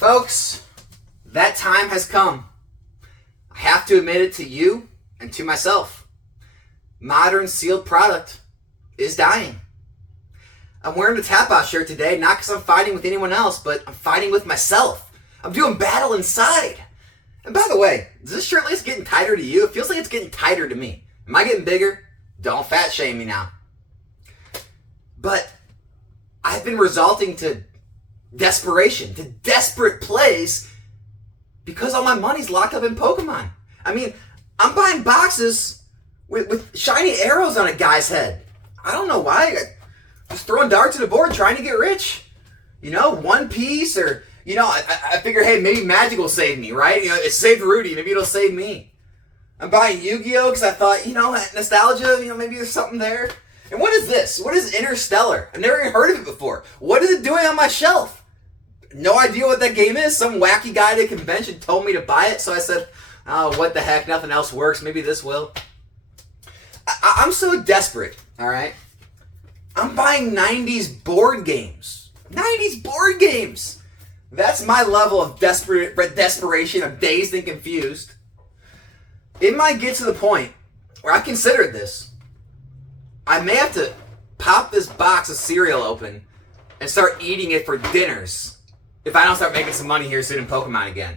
Folks, that time has come. I have to admit it to you and to myself. Modern sealed product is dying. I'm wearing the Tap Out shirt today, not because I'm fighting with anyone else, but I'm fighting with myself. I'm doing battle inside. And by the way, is this shirt list getting tighter to you? It feels like it's getting tighter to me. Am I getting bigger? Don't fat shame me now. But I've been resorting to desperation, to desperate plays, because all my money's locked up in Pokemon. I mean, I'm buying boxes with shiny arrows on a guy's head. I don't know why. Just throwing darts at the board trying to get rich. You know, One Piece or, you know, I figure, hey, maybe Magic will save me, right? You know, it saved Rudy. Maybe it'll save me. I'm buying Yu-Gi-Oh! Because I thought, you know, nostalgia, you know, maybe there's something there. And what is this? What is Interstellar? I've never even heard of it before. What is it doing on my shelf? No idea what that game is. Some wacky guy at a convention told me to buy it, so I said, oh, what the heck, nothing else works. Maybe this will. I'm so desperate, all right? I'm buying 90s board games. 90s board games. That's my level of desperation. I'm dazed and confused. It might get to the point where I considered this. I may have to pop this box of cereal open and start eating it for dinners if I don't start making some money here soon in Pokemon again.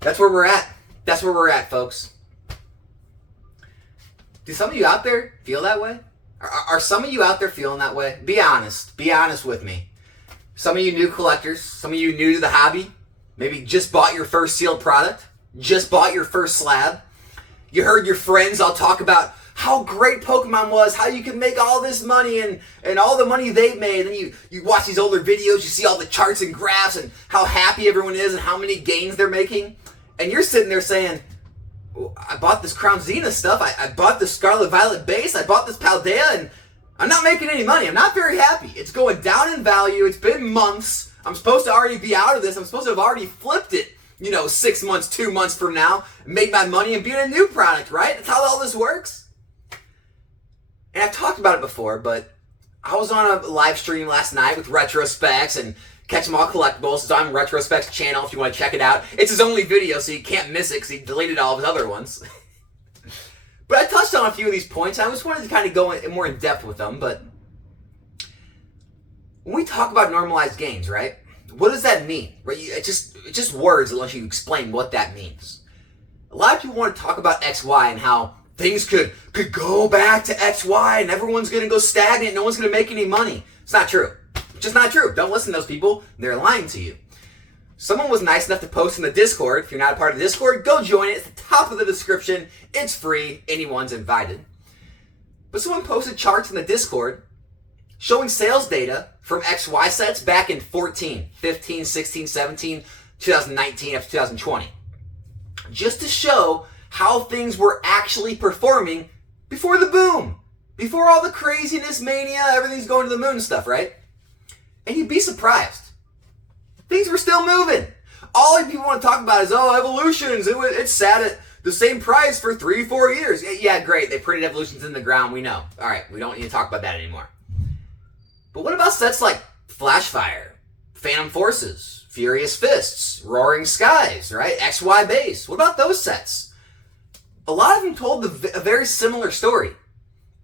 That's where we're at. That's where we're at, folks. Do some of you out there feel that way? Are some of you out there feeling that way? Be honest. Be honest with me. Some of you new collectors, some of you new to the hobby, maybe just bought your first sealed product, just bought your first slab. You heard your friends all talk about how great Pokemon was, how you could make all this money and all the money they made. And you watch these older videos, you see all the charts and graphs and how happy everyone is and how many gains they're making. And you're sitting there saying, well, I bought this Crown Zenith stuff, I bought this Scarlet Violet base, I bought this Paldea, and I'm not making any money. I'm not very happy. It's going down in value. It's been months. I'm supposed to already be out of this. I'm supposed to have already flipped it, 6 months, 2 months from now, make my money and be in a new product, right? That's how all this works. And I've talked about it before, but I was on a live stream last night with Retrospects and Catch 'em All Collectibles. It's on Retrospects channel if you want to check it out. It's his only video, so you can't miss it because he deleted all of his other ones. But I touched on a few of these points. I just wanted to kind of go more in depth with them. But when we talk about normalized gains, right? What does that mean? Right? It's just words unless you explain what that means. A lot of people want to talk about XY and how things could go back to XY and everyone's going to go stagnant. No one's going to make any money. It's not true. It's just not true. Don't listen to those people. They're lying to you. Someone was nice enough to post in the Discord. If you're not a part of the Discord, go join it. It's the top of the description. It's free. Anyone's invited. But someone posted charts in the Discord showing sales data from XY sets back in 14, 15, 16, 17, 2019 up to 2020. Just to show how things were actually performing before the boom. Before all the craziness, mania, everything's going to the moon and stuff, right? And you'd be surprised. Things were still moving. All people want to talk about is, evolutions. It sat at the same price for 3-4 years. Yeah, great. They printed evolutions in the ground. We know. All right, we don't need to talk about that anymore. But what about sets like Flashfire, Phantom Forces, Furious Fists, Roaring Skies, right? XY Base. What about those sets? A lot of them told a very similar story.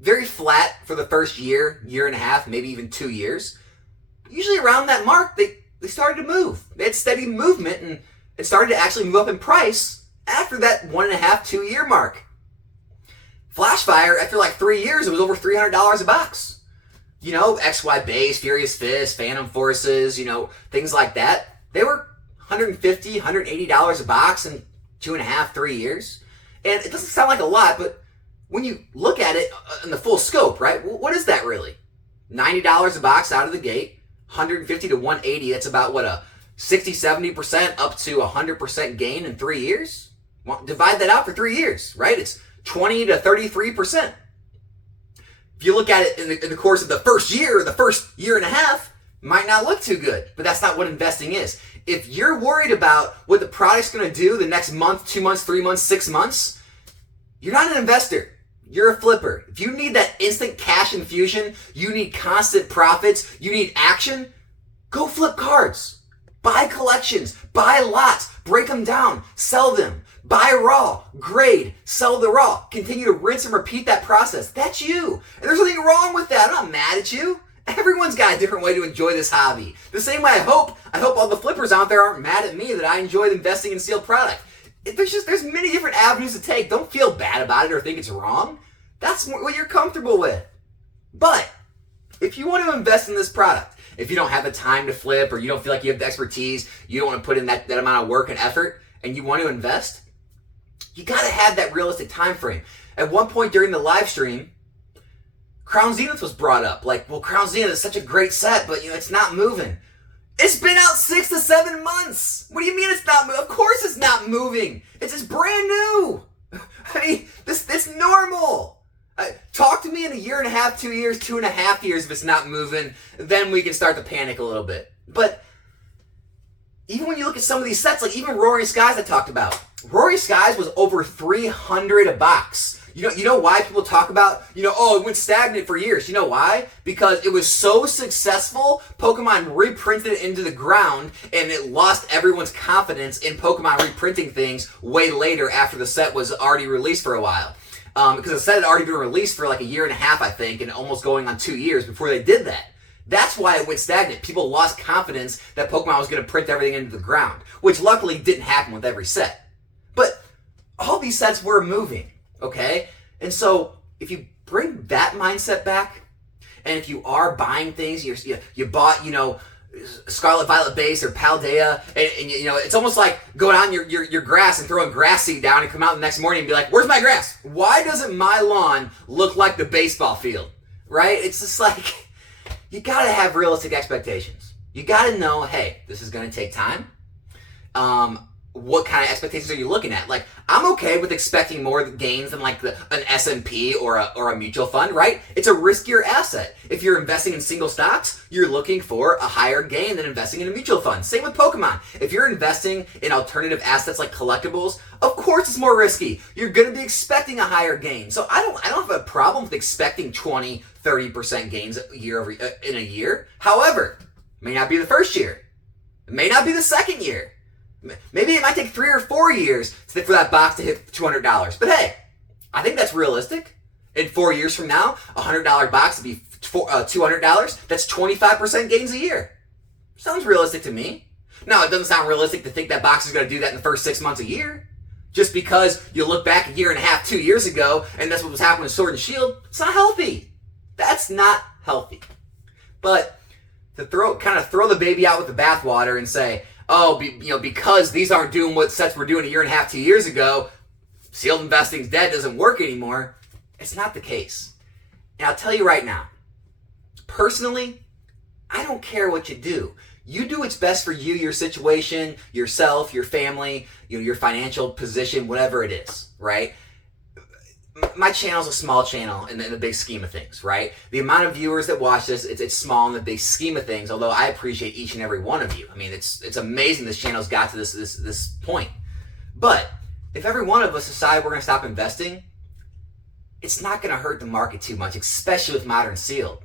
Very flat for the first year and a half, maybe even 2 years. Usually around that mark, they started to move. They had steady movement and it started to actually move up in price after that 1.5, 2 year mark. Flashfire, after like 3 years, it was over $300 a box. XY Base, Furious Fist, Phantom Forces, things like that. They were $150, $180 a box in 2.5, 3 years. And it doesn't sound like a lot, but when you look at it in the full scope, right? What is that really? $90 a box out of the gate. 150 to 180, that's about a 60-70% up to 100% gain in 3 years? Well, divide that out for 3 years, right? It's 20 to 33%. If you look at it in the course of the first year or the first year and a half, it might not look too good, but that's not what investing is. If you're worried about what the product's going to do the next month, 2 months, 3 months, 6 months, you're not an investor. You're a flipper. If you need that instant cash infusion, you need constant profits, you need action, go flip cards. Buy collections, buy lots, break them down, sell them. Buy raw, grade, sell the raw. Continue to rinse and repeat that process. That's you. And there's nothing wrong with that. I'm not mad at you. Everyone's got a different way to enjoy this hobby. The same way I hope all the flippers out there aren't mad at me that I enjoy investing in sealed product. There's many different avenues to take. Don't feel bad about it or think it's wrong. That's what you're comfortable with. But if you want to invest in this product, if you don't have the time to flip or you don't feel like you have the expertise, you don't want to put in that amount of work and effort, and you want to invest, you got to have that realistic time frame. At one point during the live stream, Crown Zenith was brought up. Like, well, Crown Zenith is such a great set, but it's not moving. It's been out 6 to 7 months. What do you mean it's not moving? Of course it's not moving. It's just brand new. I mean, this normal. Talk to me in a year and a half, 2 years, 2.5 years if it's not moving. Then we can start to panic a little bit. But even when you look at some of these sets, like even Roaring Skies I talked about. Roaring Skies was over $300 a box. You know why people talk about, it went stagnant for years. You know why? Because it was so successful, Pokemon reprinted it into the ground, and it lost everyone's confidence in Pokemon reprinting things way later after the set was already released for a while. Because the set had already been released for like a year and a half, I think, and almost going on 2 years before they did that. That's why it went stagnant. People lost confidence that Pokemon was going to print everything into the ground, which luckily didn't happen with every set. But all these sets were moving. Okay? And so if you bring that mindset back, and if you are buying things, you bought, Scarlet Violet Base or Paldea, and it's almost like going on your grass and throwing grass seed down and come out the next morning and be like, where's my grass? Why doesn't my lawn look like the baseball field? Right? It's just like, you got to have realistic expectations. You got to know, hey, this is going to take time. What kind of expectations are you looking at? Like, I'm okay with expecting more gains than like an S&P or a mutual fund, right? It's a riskier asset. If you're investing in single stocks, you're looking for a higher gain than investing in a mutual fund. Same with Pokemon. If you're investing in alternative assets like collectibles, of course it's more risky. You're going to be expecting a higher gain. So I don't have a problem with expecting 20, 30% gains in a year. However, it may not be the first year. It may not be the second year. Maybe it might take 3 or 4 years for that box to hit $200. But hey, I think that's realistic. In 4 years from now, a $100 box would be $200. That's 25% gains a year. Sounds realistic to me. Now, it doesn't sound realistic to think that box is going to do that in the first 6 months a year. Just because you look back a year and a half, 2 years ago, and that's what was happening with Sword and Shield, it's not healthy. That's not healthy. But to throw the baby out with the bathwater and say, because these aren't doing what sets were doing a year and a half, 2 years ago, sealed investing's dead, doesn't work anymore. It's not the case. And I'll tell you right now, personally, I don't care what you do. You do what's best for you, your situation, yourself, your family, your financial position, whatever it is, right? My channel's a small channel in the big scheme of things, right? The amount of viewers that watch this, it's small in the big scheme of things, although I appreciate each and every one of you. I mean, it's amazing this channel's got to this point. But if every one of us decide we're going to stop investing, it's not going to hurt the market too much, especially with modern sealed.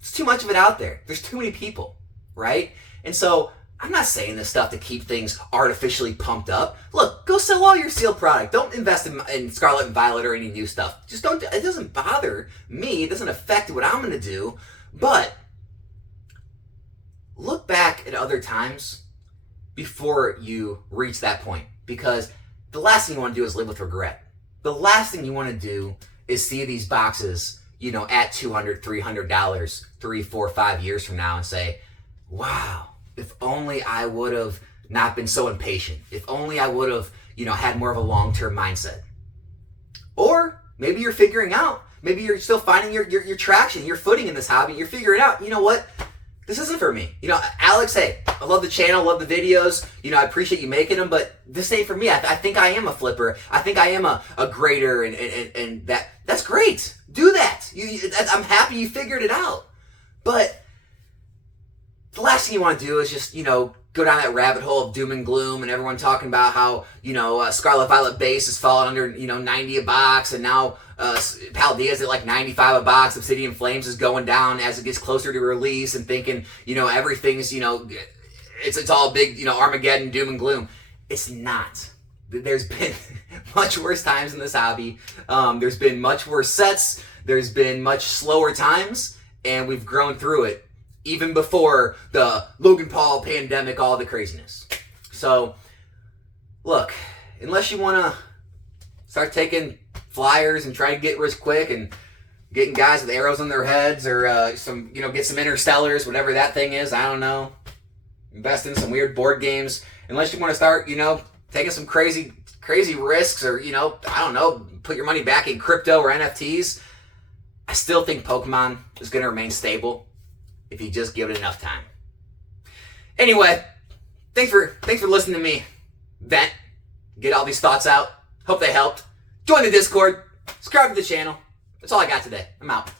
There's too much of it out there. There's too many people, right? And so I'm not saying this stuff to keep things artificially pumped up. Look, go sell all your sealed product. Don't invest in Scarlet and Violet or any new stuff. Just don't. It doesn't bother me. It doesn't affect what I'm going to do. But look back at other times before you reach that point. Because the last thing you want to do is live with regret. The last thing you want to do is see these boxes, at $200, $300, 3, 4, 5 years from now and say, wow, if only I would have not been so impatient. If only I would have, had more of a long-term mindset. Or maybe you're figuring out, maybe you're still finding your traction, your footing in this hobby. You're figuring out, you know what? This isn't for me. Alex, hey, I love the channel, love the videos. I appreciate you making them, but this ain't for me. I think I am a flipper. I think I am a grader, and that's great. Do that. I'm happy you figured it out. But the last thing you want to do is just, go down that rabbit hole of doom and gloom and everyone talking about how, Scarlet Violet Base has fallen under, 90 a box, and now Paldea's at like 95 a box. Obsidian Flames is going down as it gets closer to release, and thinking, everything's, it's all big, Armageddon, doom and gloom. It's not. There's been much worse times in this hobby. There's been much worse sets. There's been much slower times, and we've grown through it, even before the Logan Paul pandemic, all the craziness. So, look, unless you want to start taking flyers and try to get rich quick and getting guys with arrows on their heads, or get some interstellars, whatever that thing is, I don't know. Invest in some weird board games. Unless you want to start, taking some crazy risks, or, I don't know, put your money back in crypto or NFTs. I still think Pokemon is going to remain stable if you just give it enough time. Anyway, thanks for listening to me vent, get all these thoughts out. Hope they helped. Join the Discord. Subscribe to the channel. That's all I got today. I'm out.